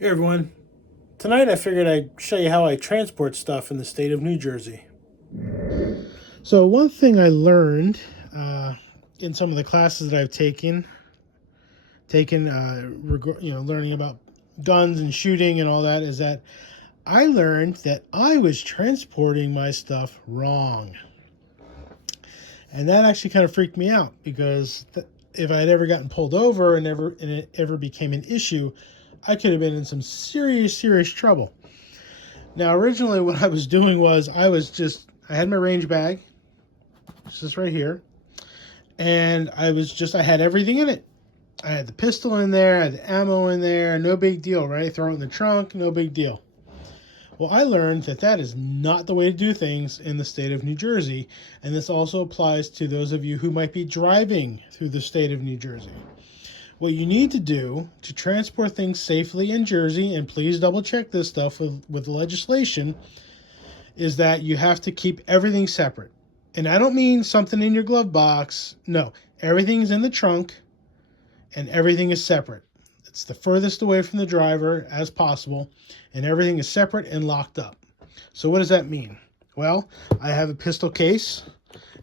Hey everyone. Tonight I figured I'd show you how I transport stuff in the state of New Jersey. So one thing I learned in some of the classes that I've learning about guns and shooting and all that, is that I learned that I was transporting my stuff wrong. And that actually kind of freaked me out because if I had ever gotten pulled over and it ever became an issue, I could have been in some serious trouble. Now, originally what I was doing was I had my range bag, just right here, and I had everything in it. I had the pistol in there, I had the ammo in there, no big deal, right? Throw it in the trunk, no big deal. Well, I learned that that is not the way to do things in the state of New Jersey, and this also applies to those of you who might be driving through the state of New Jersey. What you need to do to transport things safely in Jersey, and please double check this stuff with legislation, is that you have to keep everything separate. And I don't mean something in your glove box. No, everything's in the trunk and everything is separate. It's the furthest away from the driver as possible, and everything is separate and locked up. So what does that mean? Well, I have a pistol case.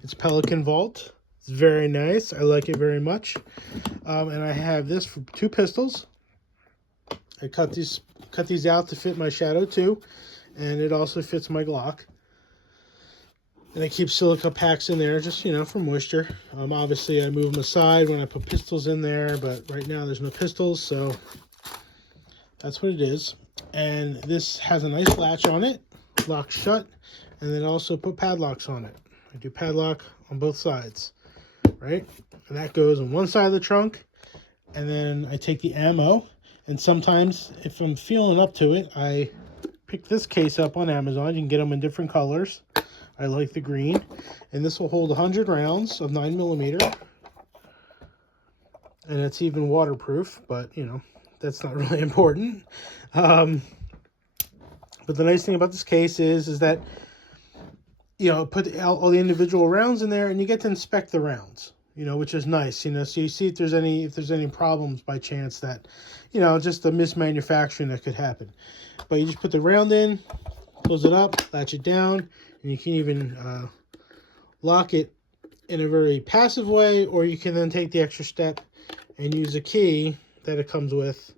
It's Pelican Vault. It's very nice. I like it very much. And I have this for 2 pistols. I cut these out to fit my Shadow 2, and it also fits my Glock. And I keep silica packs in there just, for moisture. Obviously, I move them aside when I put pistols in there, but right now there's no pistols, so that's what it is. And this has a nice latch on it, locked shut, and then also put padlocks on it. I do padlock on both sides, right? And that goes on one side of the trunk, and then I take the ammo, and sometimes if I'm feeling up to it, I pick this case up on Amazon. You can get them in different colors. I like the green, and this will hold 100 rounds of 9mm, and it's even waterproof, but that's not really important. But the nice thing about this case is that put all the individual rounds in there, and you get to inspect the rounds, which is nice, so you see if there's any problems by chance that just a mismanufacturing that could happen. But you just put the round in, close it up, latch it down, and you can even lock it in a very passive way, or you can then take the extra step and use a key that it comes with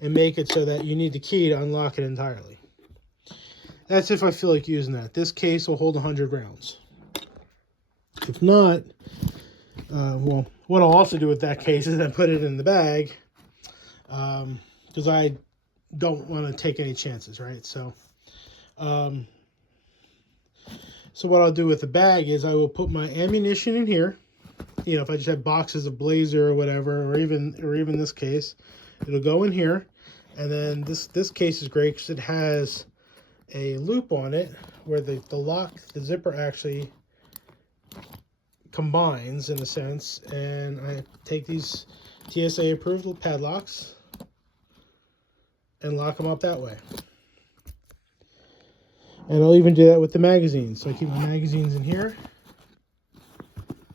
and make it so that you need the key to unlock it entirely. That's if I feel like using that. This case will hold 100 rounds. If not, well, what I'll also do with that case is then put it in the bag, because I don't want to take any chances, right? So what I'll do with the bag is I will put my ammunition in here. If I just have boxes of Blazer or whatever, or even this case, it'll go in here. And then this case is great because it has a loop on it where the zipper actually combines in a sense. And I take these TSA approved padlocks and lock them up that way. And I'll even do that with the magazines. So I keep my magazines in here,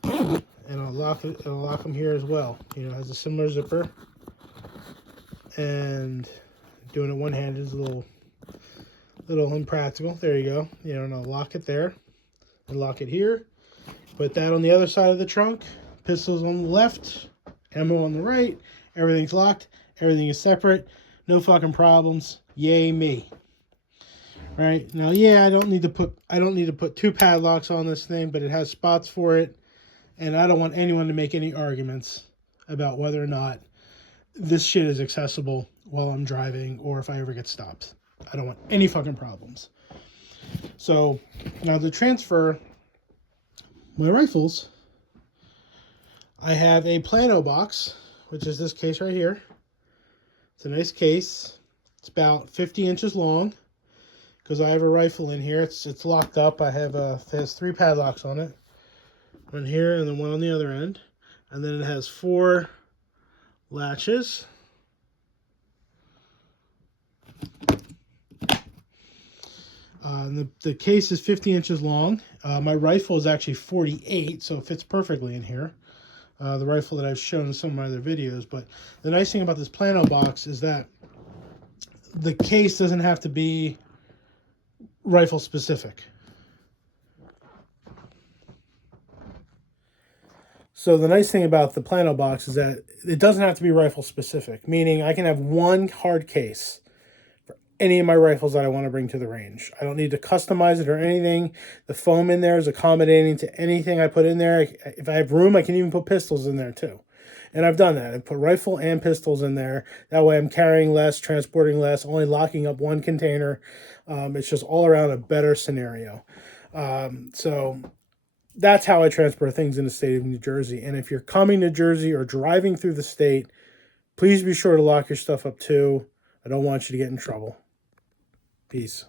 and I'll lock them here as well. It has a similar zipper, and doing it one-handed is a little impractical. There you go. And I'll lock it there, and lock it here. Put that on the other side of the trunk. Pistols on the left, ammo on the right. Everything's locked. Everything is separate. No fucking problems. Yay me. Right now, yeah, I don't need to put 2 padlocks on this thing, but it has spots for it, and I don't want anyone to make any arguments about whether or not this shit is accessible while I'm driving, or if I ever get stopped. I don't want any fucking problems. So now to transfer my rifles, I have a Plano box, which is this case right here. It's a nice case. It's about 50 inches long. Because I have a rifle in here. It's locked up. It has 3 padlocks on it. One here and then one on the other end. And then it has 4 latches. And the case is 50 inches long. My rifle is actually 48, so it fits perfectly in here. The rifle that I've shown in some of my other videos. But the nice thing about this Plano box is that the case doesn't have to be rifle specific. So the nice thing about the Plano box is that it doesn't have to be rifle specific, meaning I can have one hard case for any of my rifles that I want to bring to the range. I don't need to customize it or anything. The foam in there is accommodating to anything I put in there. If I have room, I can even put pistols in there too. And I've done that. I put rifle and pistols in there. That way I'm carrying less, transporting less, only locking up one container. It's just all around a better scenario. So that's how I transport things in the state of New Jersey. And if you're coming to Jersey or driving through the state, please be sure to lock your stuff up too. I don't want you to get in trouble. Peace.